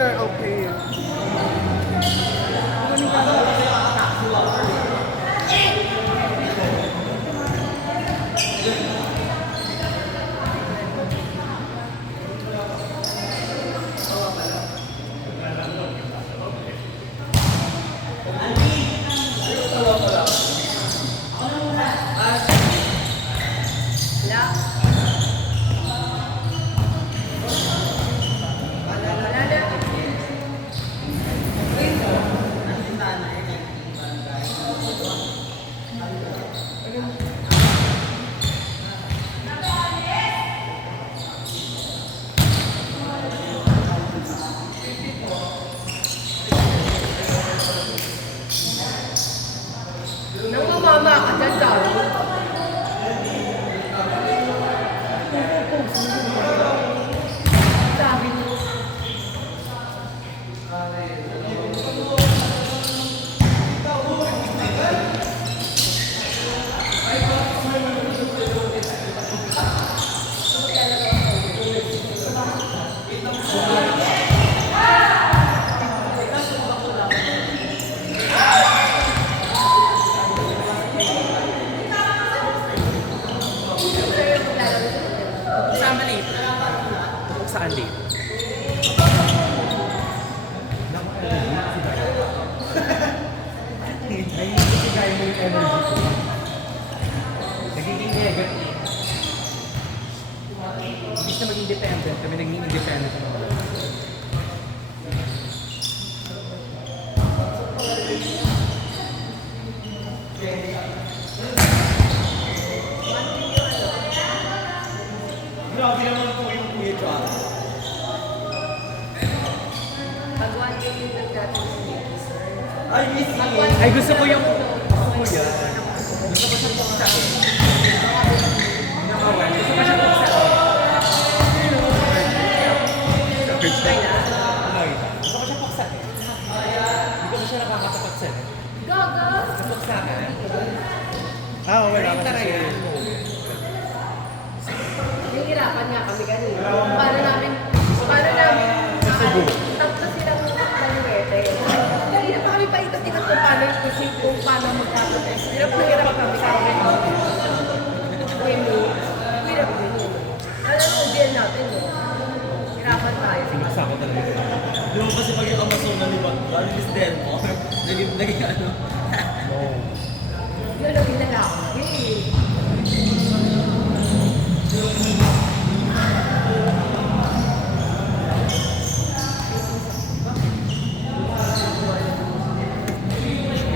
are okay. Namamama ka dyan, Charlie. Sabi mo. Saan late? Ay, hindi gaya mo yung energy ko. Nagiging egat eh. Imbis na maging dependent, kami naging independent naman. Grabe naman po yung Kuya John. Pag 1 game yung nagdating sir. Ay, miss you. Ay, gusto ko yung kuya. Gusto ko siya pong sa akin. Nakawan, gusto ko siya pong sa akin. First time na? Gusto ko siya pong sa akin. Hindi ko siya nakakatapat sa akin. Gaga! Kapag sa akin. Ah, wala Pero yung kasi talaga. Nahihirapan nga kami ganun. Paano namin tatlo silang maluwete. Kanina pa kami paikot-ikot kung paano yung kusing, kung paano magkakotest. Hirap na hirap kami kami. Hirap din yun. Alam mo, deal natin. Hirapan tayo. Sinaksa ko talaga. Di mo kasi pag yung Amazon ni Batman, is dead mo. Naging ano. Oo. Yun ang ginalaki.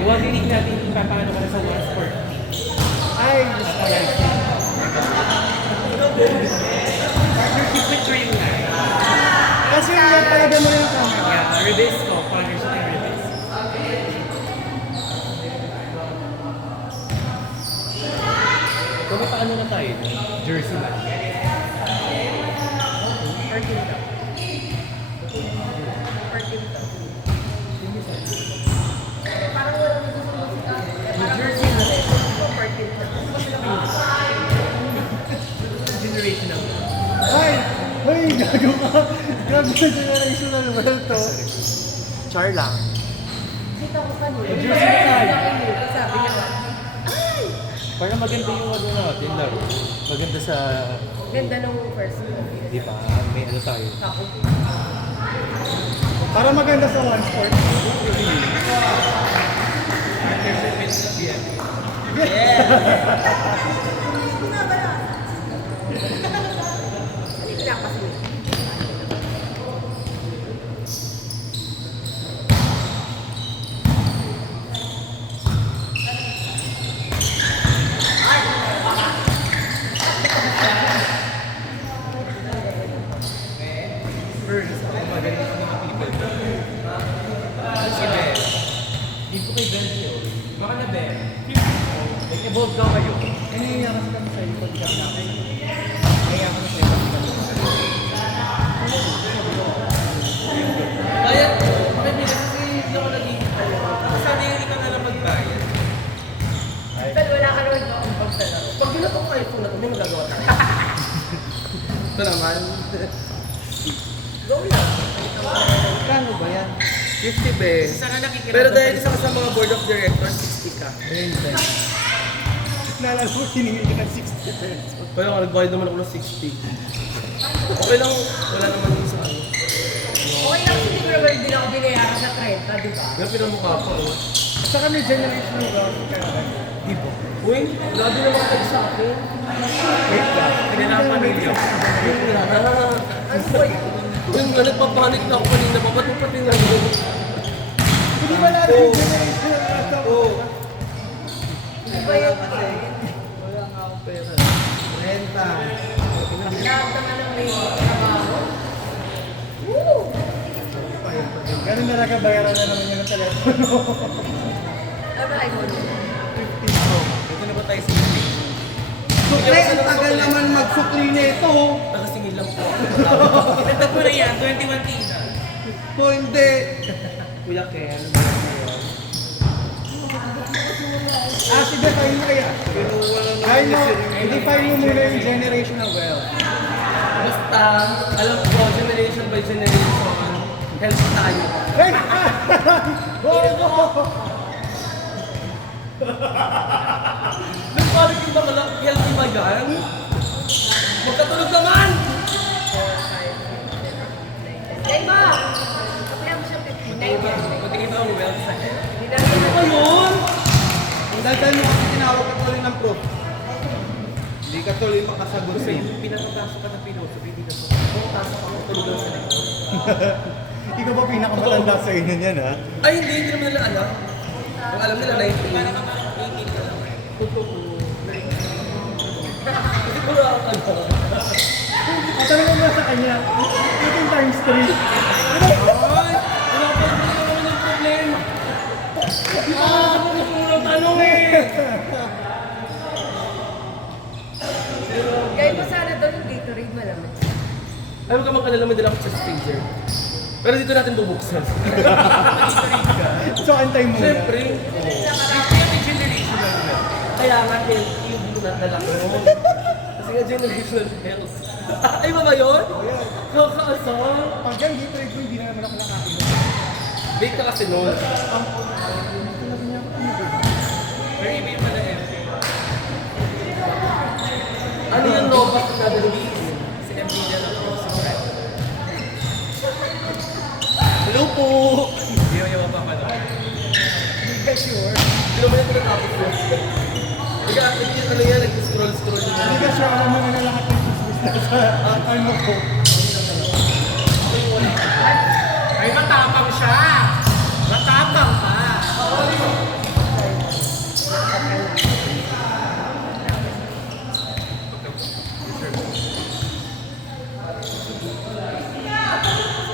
Iwag dinig natin kung paano ka na sa one sport. Ay, Ayan. Partnership with Dream na. kasi yung talaga mo yung camera. Yeah, Rebis ko. Partnership ng Rebis. Kung paano na tayo? Jersey lang. Parking daw. Parking daw. Parang walang gusto mo sila. Parang jersey na rin. Parking daw. Generational. Ay, ay, gago ka. Grabe sa generational wealth to. Char lang. Kita ko kanina. Jersey na tayo. Sabi niya, ay! Parang maganda yung ano natin, laro. Maganda sa... Ganda nung first movie. Di ba? May ano tayo. Ako. Para maganda sa one sport. Partnership with GM. Hindi na kasi. First, ako magaling sa mga people. Si Ben. Dito kay Ben yun. Baka na Ben. Nag-evolve daw kayo. Iniiyak kasi kami sa likod ka namin. Kaya ako sa ibang Bayad ko. Bakit hindi kasi hindi ako naging ano. Sabi yung ikaw na lang magbayad. Pero wala ka naman akong pagsalaro. Pag ginuto ko kayo na ito, may magagawa tayo. Ito naman. Go lang. Magkano ba yan? 50 be. Sana nakikita. Pero dahil isa ka sa mga board of directors, 60 ka. Naalala mo, siningil ka ng 60 pesos. Kaya nga, nagbayad naman ako ng 60. Okay lang, wala naman yung sa ano. Okay lang, hindi ko naman din ako binayaran sa 30, di ba? Kaya pinamukha pa, oh. At saka may generational wealth ka na. Di ba? Uy, grabe naman kayo sa akin. Wait lang. Kailangan pamilya. Ano ba yun? Yung nagpapanik na ako kanina, ba't mo pati na yun? Hindi ba natin yung generational wealth ako? Ano ba yun? Wala nga akong pera. Renta. Lahat naman ng may trabaho. Woo! Ganun na nakabayaran na naman yun ng telepono. Ano ba iPhone? 15 Pro. Ito na ba tayo sa hindi? Sukli, ang tagal naman magsukli na ito. Nakasingil lang po ako. Kinagdag mo na yan, 21K na. Po, hindi. Kuya Ken. Sige, file mo kaya. Pero wala na. File mo, hindi file mo muna yung generational wealth. Basta, alam ko, generation by generation, health tayo. Hey! Bobo! Nagpalit yung mga healthy ba yan? Magkatulog naman! Hey, ma! Kaya mo siya 59 yan. Patingin mo ang wealth sa health. Hindi natin Ano ba yun? Dahil mo kasi tinawag ka tuloy ng proof. Hindi ka tuloy makasagot Kasi eh. pinapapasok ka ng philosophy, hindi na po. Pumapasok ako, tulog lang sa likod. Ikaw ba pinakamatanda sa inyo niyan, ha? Ay, hindi naman nila alam. Ang alam nila, 19. Totoo. Kasi ko lang ang ano. At tanong mo sa kanya, 18 times 3. Ay! Wala pa naman yung problema. Hindi pa nga ako ng tanong eh. Kaya mo sana doon yung Gatorade malamig. Ayaw ka magkalala, may dala ko sa freezer. Pero dito natin bubuksan. So, antay muna. Siyempre. Kaya may generational health. Kaya nga healthy yung dinadala ko. Kasi nga generational health. Ay ba ba yun? Kakaasal. Pag yan, Gatorade ko, hindi na naman ako nakain. Bake ka kasi noon. Pero iba yung pala healthy. Ano yung Novak na Luis? Si Emilia na ako sa friend. Hello po! Hindi mo yung mapapalo. Hindi ka sure. Hindi naman yung pinatapos mo. Hindi ka, hindi ano yan, nag-scroll-scroll yung Hindi ka sure, alam mo na lahat ng chismis na sa ano ko. Ay, matapang siya! Matapang ka!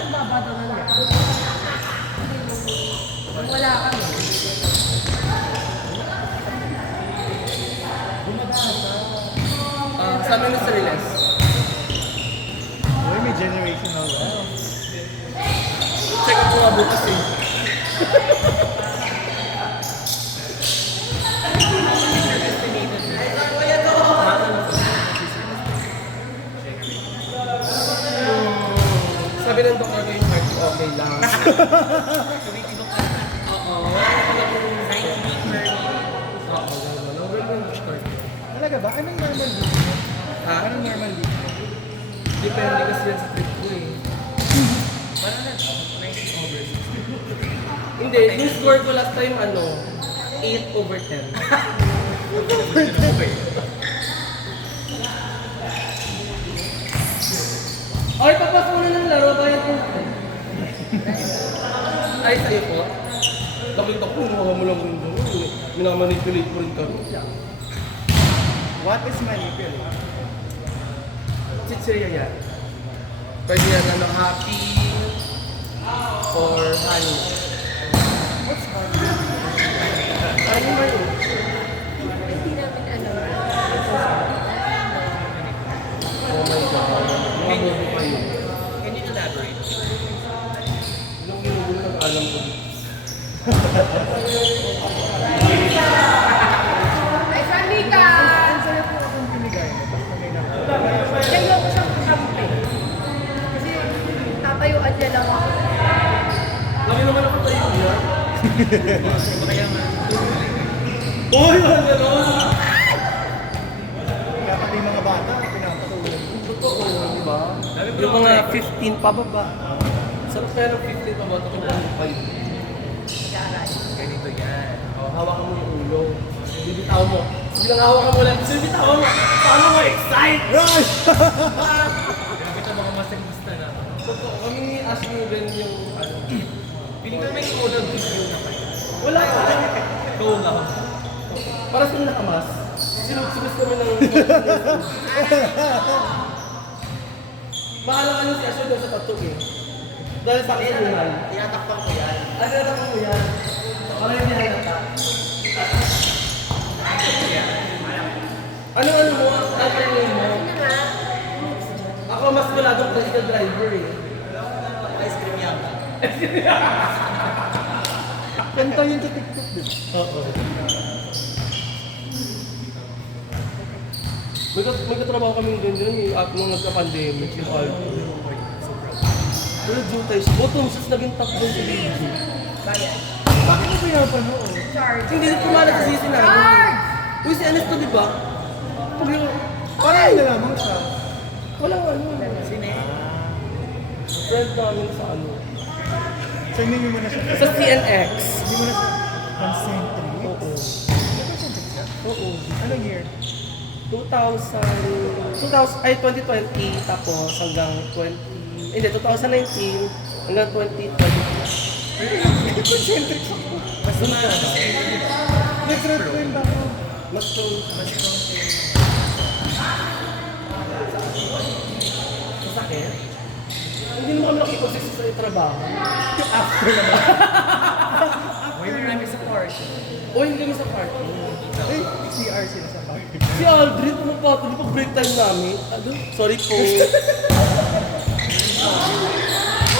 Ang baba daw ng yan. Kung wala ka no? Sa amin na Riles. Uy, may generational wealth. Check up ko nga bukas eh. Sabi ng doktor ko yung heart ko okay lang. Oo. Talaga ba? Anong normal dito? Ha? Anong normal dito? Depende kasi yan sa trip ko eh. Parang na, 90 over 60. Hindi, yung score ko last time ano, 8 over 10. Ay, papasok mo na ng laro, bayad ko. Ay, sa'yo po? Nakita ko, mga mo lang rin doon. Minamanipulate ko rin kami. What is manipulate? Chichirya yan. Pwede yan ano, happy or honey. What's honey? Honey ba yun? Hindi namin alam. Oh my God. Mga bobo kayo. Can you elaborate? Ilang minuto na nag-alam ko. Ay, Sandy ka! Ang sarap po akong pinigay mo. Basta may nakuha. Kaya ko siyang kakampi. Kasi tatayuan niya lang ako. Laki naman ako tayo niya. Uy, wala gano'n. Kaya pati yung mga bata, pinapatulog. Totoo, di ba? Yung mga 15 pababa. Sarap pero 15 pababa, ito kung 5. Ganito yan. Hawakan mo yung ulo. Bibitaw mo. Bilang hawakan mo lang, bibitaw mo. Paano mo excite? Kita mga masagista na. Totoo, kami ni Ashley Ben yung ano. Piling ko may unang video na kayo. Wala pa. Ikaw lang. Para sa nakamas, sinubsubis kami ng... Bahala ka si Ashley doon sa tattoo eh. Dahil sa akin yan. Tinatakpan ko yan. Tinatakpan mo yan. Para hindi halata. Ano mo? Ano mo? Ako mas maladong tricycle driver eh. Ice cream yata. Kanta yun sa TikTok din. Oo. May katrabaho kaming ganyan eh, at nung nagka-pandemic, yung Alto. Pero June tayo, bottom sus naging top doon si BG. Bakit mo pinapanood? Charge. Hindi na kumalat sa sisi namin. Uy, si Anes to, di ba? Pag yung... Parang na lamang siya. Walang ano. Friend namin sa ano. So hindi mo na siya. Sa CNX. Hindi mo na siya. Concentric. Oo. Concentric siya? Oo. Anong year? 2020 tapos hanggang 20... Hindi, 2019 hanggang 2020. Concentric siya. Basta na ano si Nag-trend ako. Mas strong. Masakit? Hindi naman kami nakikonsist sa trabaho. After naman. Wait, kami sa party. O hindi kami sa party. Eh, CR sila sa bahay. Si Aldrin, pumapatuloy pag break time namin. Ano? Sorry po.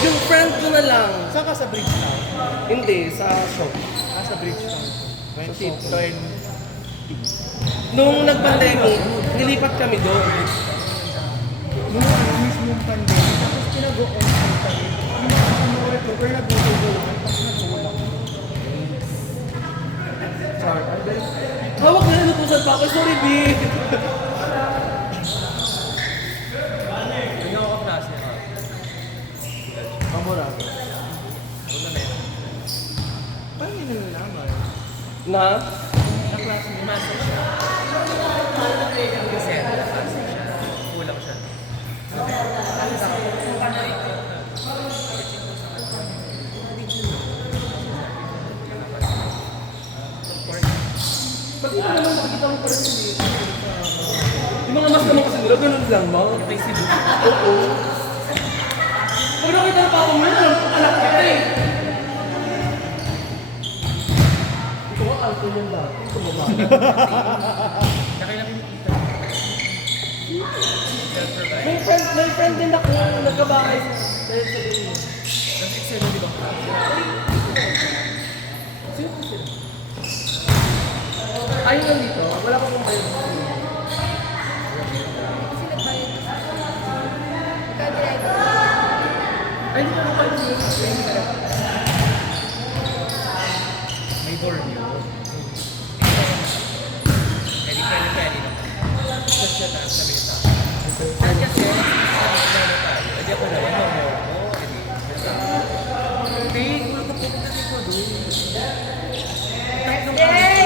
Yung friend ko na lang. Saan ka sa Bridgetown? Hindi, sa shop. Sa Bridgetown. Sa shop. Nung nag-pandemic, nilipat kami doon. Nung ano mismo yung pandemic, tapos pinag-o-on kami. Yung mga kamulit ko, pero nag-go-go-go. Tapos nag-go-go. Sorry. Hawak na inutusan pa ako. Sorry, B. Hindi ako kaklase ka. Mamura. Una na yun. Paano nyo nalalaman? Na? Kaklase, may master siya. Kasi, master siya. Kulang siya. Ba't hindi naman makikita mo pa rin hindi? Yung mga mas naman kasi nila, ganun lang, ma. May sibu. Oo. Pag nakita na pa ako ngayon, anak kita eh. Ito nga, alto yan dati. Ito baba. Nakailang kinikita. Self-provide. May friend din ako na nagkabahay dahil sa ganun. Tapos Excel, di ba? Sino po sila? Ayun lang dito, wala pa kong bayad. Kasi nagbayad na sa Kadireto. Ay, hindi ko na bayad yun. May board yun. Eh, di pwede naman. Tapos siya tayo, sabi niya sa akin. Saan kasi, sabi na tayo. Eh, di ako naman, mo. Eh, di, hindi, gulo ka pupunta dito doon. Yes!